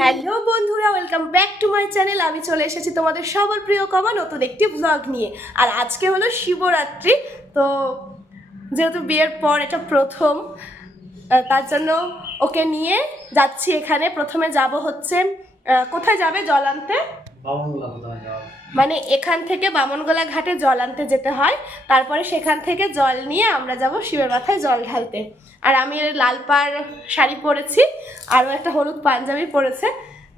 Hello বন্ধুরা, welcome back to my channel. আমি চলে এসেছি তোমাদের সবার প্রিয় কমা নতুন একটি ব্লগ নিয়ে। আর আজকে হলো শিবরাত্রি, তো যেহেতু বিয়ের পর এটা প্রথম, তার জন্য ওকে নিয়ে যাচ্ছি। এখানে প্রথমে যাব হচ্ছে কোথায় যাবে? জল আনতে। মানে এখান থেকে বামনগোলা ঘাটে জল আনতে যেতে হয়, তারপরে সেখান থেকে জল নিয়ে আমরা যাব শিবের মাথায় জল ঢালতে। আর আমি লাল পাড় শাড়ি পরেছি, আরও একটা হলুদ পাঞ্জাবি পরেছে।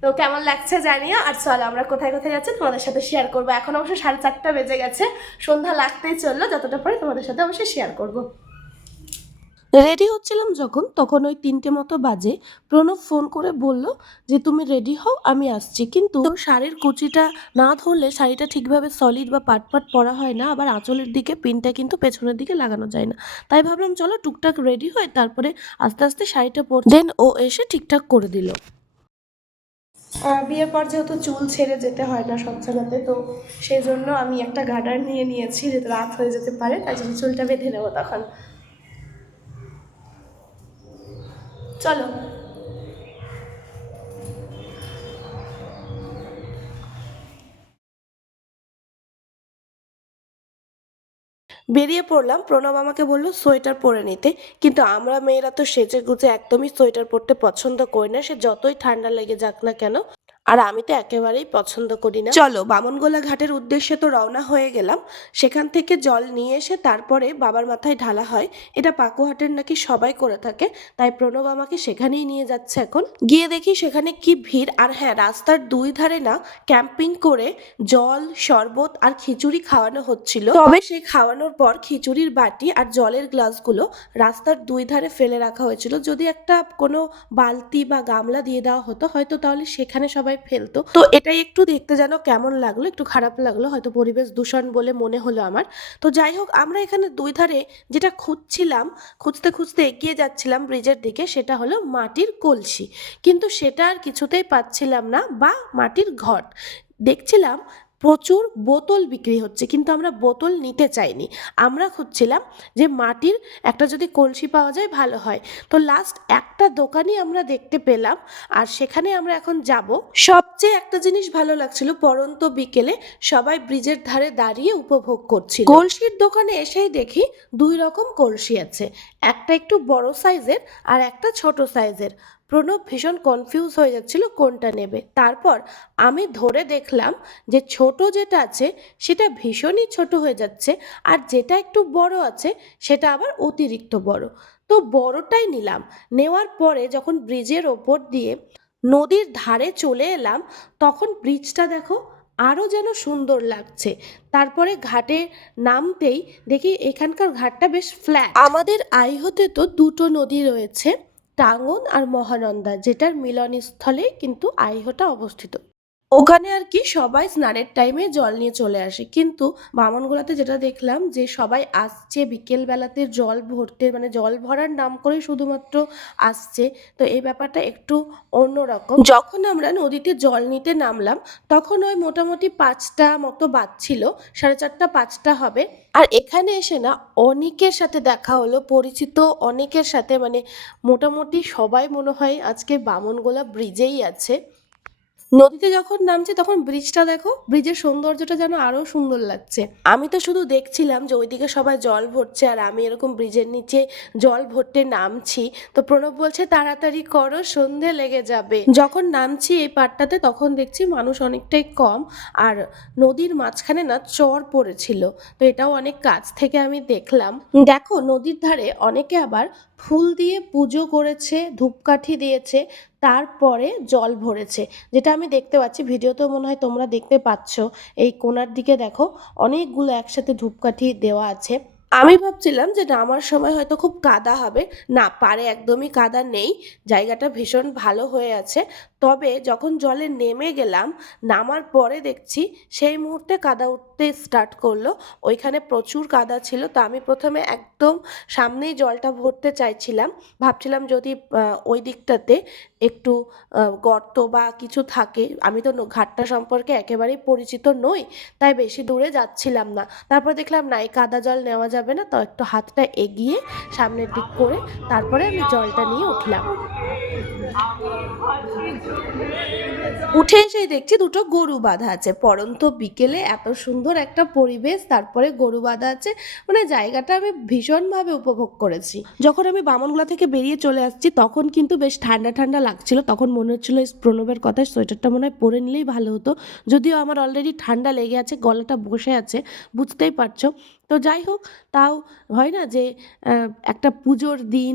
তো কেমন লাগছে জানিও। আর চলো আমরা কোথায় কোথায় যাচ্ছি তোমাদের সাথে শেয়ার করবো। এখন অবশ্য 4:30 বেজে গেছে, সন্ধ্যা লাগতেই চললো। যতটা পরে তোমাদের সাথে অবশ্যই শেয়ার করবো। রেডি হচ্ছিলাম যখন, তখন ওই 3টে মতো বাজে। প্রণব ফোন করে বলল যে তুমি রেডি হও, আমি আসছি। কিন্তু শাড়ির কুচিটা না ধরলে শাড়িটা ঠিকভাবে সলিড বা পাট পাট পরা হয় না, আবার আঁচলের দিকে পিনটা কিন্তু পেছনের দিকে লাগানো যায় না। তাই ভাবলাম চলো টুকটাক রেডি হয়, তারপরে আস্তে আস্তে শাড়িটা পর। দেন ও এসে ঠিকঠাক করে দিল। বিয়ের পর যেহেতু চুল ছেড়ে যেতে হয় না সব জায়গাতে, তো সেই জন্য আমি একটা গার্ডার নিয়ে নিয়েছি, যেহেতু রাত হয়ে যেতে পারে, তাই জন্য চুলটা বেঁধে নেবো তখন। চলো বেরিয়ে পড়লাম। প্রণব আমাকে বললো সোয়েটার পরে নিতে, কিন্তু আমরা মেয়েরা তো সেজে গুজে একদমই সোয়েটার পরতে পছন্দ করি না, সে যতই ঠান্ডা লেগে যাক না কেন। আর আমি তো একেবারেই পছন্দ করি না। চলো বামনগোলা ঘাটের উদ্দেশ্যে তো রওনা হয়ে গেলাম। সেখান থেকে জল নিয়ে এসে তারপরে বাবার মাথায় ঢালা হয়। এটা পাকুহাটের নাকি সবাই করে থাকে, তাই প্রণব আমাকে সেখানেই নিয়ে যাচ্ছে। এখন গিয়ে দেখি সেখানে কি ভিড়। আর হ্যাঁ, রাস্তার দুই ধারে না ক্যাম্পিং করে জল, শরবত আর খিচুড়ি খাওয়ানো হচ্ছিল। তবে সেই খাওয়ানোর পর খিচুড়ির বাটি আর জলের গ্লাসগুলো রাস্তার দুই ধারে ফেলে রাখা হয়েছিল। যদি একটা কোনো বালতি বা গামলা দিয়ে দেওয়া হতো হয়তো, তাহলে সেখানে সবাই ফেলতো। তো এটাই একটু দেখতে যেন কেমন লাগলো, একটু খারাপ লাগলো, হয়তো পরিবেশ দূষণ বলে মনে হলো আমার। তো যাই হোক, আমরা এখানে দুই ধারে যেটা খুঁজছিলাম, খুঁজতে খুঁজতে এগিয়ে যাচ্ছিলাম ব্রিজের দিকে, সেটা হলো মাটির কলসি। কিন্তু সেটা আর কিছুতেই পাচ্ছিলাম না, বা মাটির ঘট দেখছিলাম। প্রচুর বোতল বিক্রি হচ্ছে, কিন্তু আমরা বোতল নিতে চাইনি। আমরা খুঁজছিলাম যে মাটির একটা যদি কলসি পাওয়া যায় ভালো হয়। তো লাস্ট একটা দোকানই আমরা দেখতে পেলাম, আর সেখানে আমরা এখন যাব। সবচেয়ে একটা জিনিস ভালো লাগছিল, পরন্ত বিকেলে সবাই ব্রিজের ধারে দাঁড়িয়ে উপভোগ করছিল। কলসির দোকানে এসেই দেখি দুই রকম কলসি আছে, একটা একটু বড় সাইজের আর একটা ছোট সাইজের। প্রণব ভীষণ কনফিউজ হয়ে যাচ্ছিল কোনটা নেবে। তারপর আমি ধরে দেখলাম যে ছোট যেটা আছে সেটা ভীষণই ছোট হয়ে যাচ্ছে, আর যেটা একটু বড় আছে সেটা আবার অতিরিক্ত বড়। তো বড়টাই নিলাম। নেওয়ার পরে যখন ব্রিজের ওপর দিয়ে নদীর ধারে চলে এলাম, তখন ব্রিজটা দেখো আরও যেন সুন্দর লাগছে। তারপরে ঘাটে নামতেই দেখি এখানকার ঘাটটা বেশ ফ্ল্যাট। আমাদের আইহোতে তো দুটো নদী রয়েছে, টাঙ্গন আর মহানন্দা, যেটার মিলনস্থলে কিন্তু আইহোটা অবস্থিত। ওখানে আর কি সবাই স্নানের টাইমে জল নিয়ে চলে আসে। কিন্তু বামনগোলাতে যেটা দেখলাম যে সবাই আসছে বিকেল বেলাতে জল ভরতে, মানে জল ভরার নাম করে শুধুমাত্র আসছে। তো এই ব্যাপারটা একটু অন্যরকম। যখন আমরা নদীতে জল নিতে নামলাম, তখন ওই মোটামুটি 5টা মতো বাজছিল, 4:30 5টা হবে। আর এখানে এসে না অনেকের সাথে দেখা হলো, পরিচিত অনেকের সাথে, মানে মোটামুটি সবাই মনে হয় আজকে বামনগোলা ব্রিজেই আছে। নদীতে যখন নামছে তখন ব্রিজটা দেখো, ব্রিজের সৌন্দর্যটা যেন আরো সুন্দর লাগছে। আমি তো শুধু দেখছিলাম যে ওইদিকে সবাই জল ভরছে, আর আমি এরকম ব্রিজের নিচে জল ভরতে নামছি। তো প্রণব বলছে তাড়াতাড়ি করো, সন্ধে লেগে যাবে। যখন নামছি এই পাড়টাতে, তখন দেখছি মানুষ অনেকটাই কম, আর নদীর মাঝখানে না চর পড়েছিল। তো এটাও অনেক কাছ থেকে আমি দেখলাম। দেখো নদীর ধারে অনেকে আবার ফুল দিয়ে পুজো করেছে, ধূপকাঠি দিয়েছে, তারপরে জল ভরেছে, যেটা আমি দেখতে পাচ্ছি। ভিডিওতেও মনে হয় তোমরা দেখতে পাচ্ছ। এই কোণার দিকে দেখো অনেকগুলো একসাথে ধূপকাঠি দেওয়া আছে। আমি ভাবছিলাম যে নামার সময় হয়তো খুব কাদা হবে, না, পারে একদমই কাদা নেই, জায়গাটা ভীষণ ভালো হয়ে আছে। তবে যখন জলে নেমে গেলাম, নামার পরে দেখছি সেই মুহূর্তে কাদা উঠতে স্টার্ট করলো। ওইখানে প্রচুর কাদা ছিল। তো আমি প্রথমে একদম সামনেই জলটা ভরতে চাইছিলাম, ভাবছিলাম যদি ওই দিকটাতে একটু গর্ত বা কিছু থাকে। আমি তো ঘাটটা সম্পর্কে একেবারেই পরিচিত নই, তাই বেশি দূরে যাচ্ছিলাম না। তারপর দেখলাম না, এই কাদা জল নেওয়া যাবে না, তো একটু হাতটা এগিয়ে সামনের দিক করে তারপরে আমি জলটা নিয়ে উঠলাম। উঠে এসেই দেখছি দুটো গরু বাঁধা আছে। পড়ন্ত বিকেলে এত সুন্দর একটা পরিবেশ, তারপরে গরু বাঁধা আছে, মানে জায়গাটা আমি ভীষণভাবে উপভোগ করেছি। যখন আমি বামনগোলা থেকে বেরিয়ে চলে আসছি তখন কিন্তু বেশ ঠান্ডা ঠান্ডা লাগছিল। তখন মনে হচ্ছিল এই প্রণবের কথায় সোয়েটারটা মনে হয় পরে নিলেই ভালো হতো, যদিও আমার অলরেডি ঠান্ডা লেগে আছে, গলাটা বসে আছে, বুঝতেই পারছো। তো যাই হোক, তাও হয় না যে একটা পুজোর দিন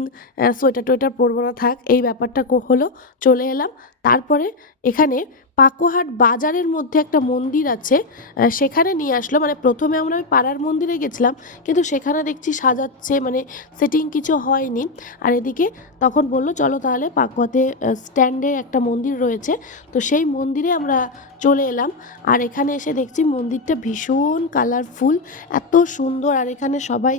সোয়েটার টোয়েটার পরবো না, থাক, এই ব্যাপারটা হলো। চলে এলাম। তারপরে এখানে পাকোহাট বাজারের মধ্যে একটা মন্দির আছে, সেখানে নিয়ে আসলো। মানে প্রথমে আমরা ওই পাড়ার মন্দিরে গেছিলাম, কিন্তু সেখানে দেখছি সাজাচ্ছে, মানে সেটিং কিছু হয়নি। আর এদিকে তখন বললো চলো তাহলে পাকুয়াতে স্ট্যান্ডে একটা মন্দির রয়েছে, তো সেই মন্দিরে আমরা চলে এলাম। আর এখানে এসে দেখছি মন্দিরটা ভীষণ কালারফুল, এত সুন্দর। আর এখানে সবাই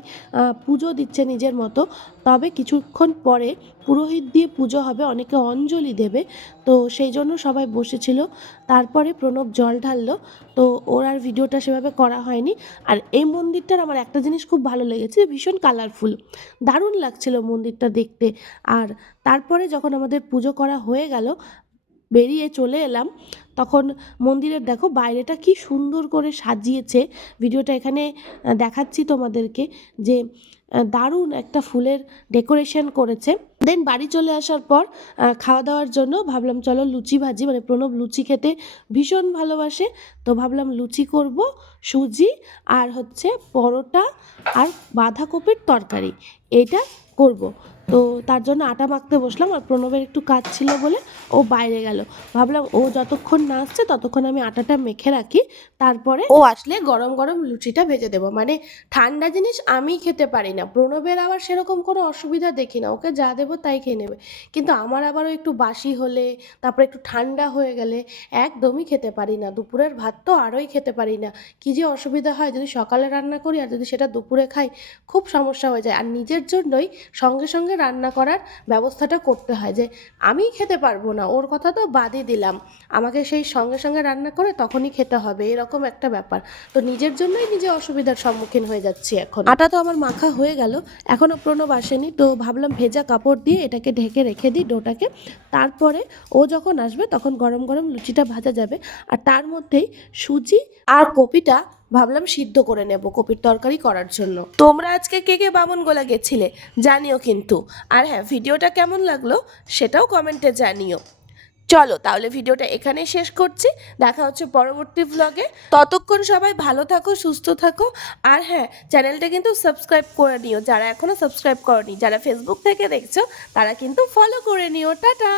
পুজো দিচ্ছে নিজের মতো। তবে কিছুক্ষণ পরে পুরোহিত দিয়ে পুজো হবে, অনেকে অঞ্জলি দেবে, তো সেই জন্য সবাই বসেছিল। তারপরে প্রণব জল ঢাললো, তো ওর আর ভিডিওটা সেভাবে করা হয়নি। আর এই মন্দিরটার আমার একটা জিনিস খুব ভালো লেগেছে, ভীষণ কালারফুল, দারুণ লাগছিল মন্দিরটা দেখতে। আর তারপরে যখন আমাদের পুজো করা হয়ে গেল, বেরিয়ে চলে এলাম, তখন মন্দিরের দেখো বাইরেটা কি সুন্দর করে সাজিয়েছে। ভিডিওটা এখানে দেখাচ্ছি তোমাদেরকে, যে দারুণ একটা ফুলের ডেকোরেশন করেছে। দেন বাড়ি চলে আসার পর খাওয়া দাওয়ার জন্য ভাবলাম চলো লুচি ভাজি, মানে প্রণব লুচি খেতে ভীষণ ভালোবাসে, তো ভাবলাম লুচি করব, সুজি আর হচ্ছে পরোটা আর বাঁধাকপির তরকারি, এইটা করব। তো তার জন্য আটা মাখতে বসলাম। আর প্রণবের একটু কাজ ছিল বলে ও বাইরে গেল। ভাবলাম ও যতক্ষণ না আসছে ততক্ষণ আমি আটাটা মেখে রাখি, তারপরে ও আসলে গরম গরম লুচিটা ভেজে দেবো। মানে ঠান্ডা জিনিস আমি খেতে পারি না, প্রণবের আবার সেরকম কোনো অসুবিধা দেখি না, ওকে যা দেবো তাই খেয়ে নেবে। কিন্তু আমার আবারও একটু বাসি হলে, তারপরে একটু ঠান্ডা হয়ে গেলে একদমই খেতে পারি না। দুপুরের ভাত তো আরোই খেতে পারি না। কী যে অসুবিধা হয়, যদি সকালে রান্না করি আর যদি সেটা দুপুরে খাই, খুব সমস্যা হয়ে যায়। আর নিজের জন্যই সঙ্গে সঙ্গে রান্না করার ব্যবস্থাটা করতে হয়, যে আমি খেতে পারবো না, ওর কথা তো বাদই দিলাম, আমাকে সেই সঙ্গে সঙ্গে রান্না করে তখনই খেতে হবে, এরকম একটা ব্যাপার। তো নিজের জন্যই নিজে অসুবিধার সম্মুখীন হয়ে যাচ্ছি এখন। আটা তো আমার মাখা হয়ে গেল, এখনও প্রণব আসেনি, তো ভাবলাম ভেজা কাপড় দিয়ে এটাকে ঢেকে রেখে দিই ডোটাকে। তারপরে ও যখন আসবে তখন গরম গরম লুচিটা ভাজা যাবে। আর তার মধ্যেই সুজি আর কপিটা ভাবলাম সিদ্ধ করে নেব কপির তরকারি করার জন্য। তোমরা আজকে কে কে বামনগোলা গেছিলে জানিও কিন্তু। আর হ্যাঁ, ভিডিওটা কেমন লাগলো সেটাও কমেন্টে জানিও। চলো তাহলে ভিডিওটা এখানেই শেষ করছি, দেখা হচ্ছে পরবর্তী ভ্লগে। ততক্ষণ সবাই ভালো থাকো, সুস্থ থাকো। আর হ্যাঁ, চ্যানেলটা কিন্তু সাবস্ক্রাইব করে নিও যারা এখনও সাবস্ক্রাইব করনি। যারা ফেসবুক থেকে দেখছো তারা কিন্তু ফলো করে নিও। টাটা।